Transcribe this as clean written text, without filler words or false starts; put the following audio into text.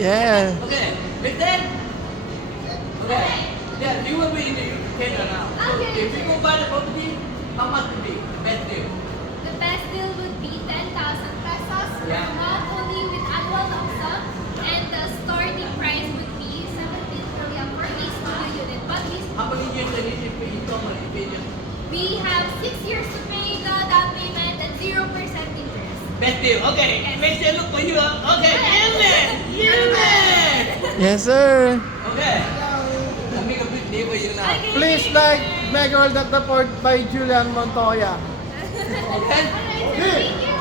Yeah. Okay, listen. Okay. Yeah, you will be in the Kenya now. So Okay. if you go buy the property, how much would be the best deal? The best deal would be 10,000 pesos per Yeah. month only with annual lump sum, and the starting price would be 17 million for a studio unit. But How many years they need to pay? How many pages? we have 6 years to pay the down payment and 0% interest. Best deal. Okay. Make sure look for you. Okay. Amen. Amen. Yes, sir. Okay. I'll make a big deal for you now. Okay, Please thank like you. Mega World at the Port by Julian Montoya. Okay. Alright, sir. Thank you.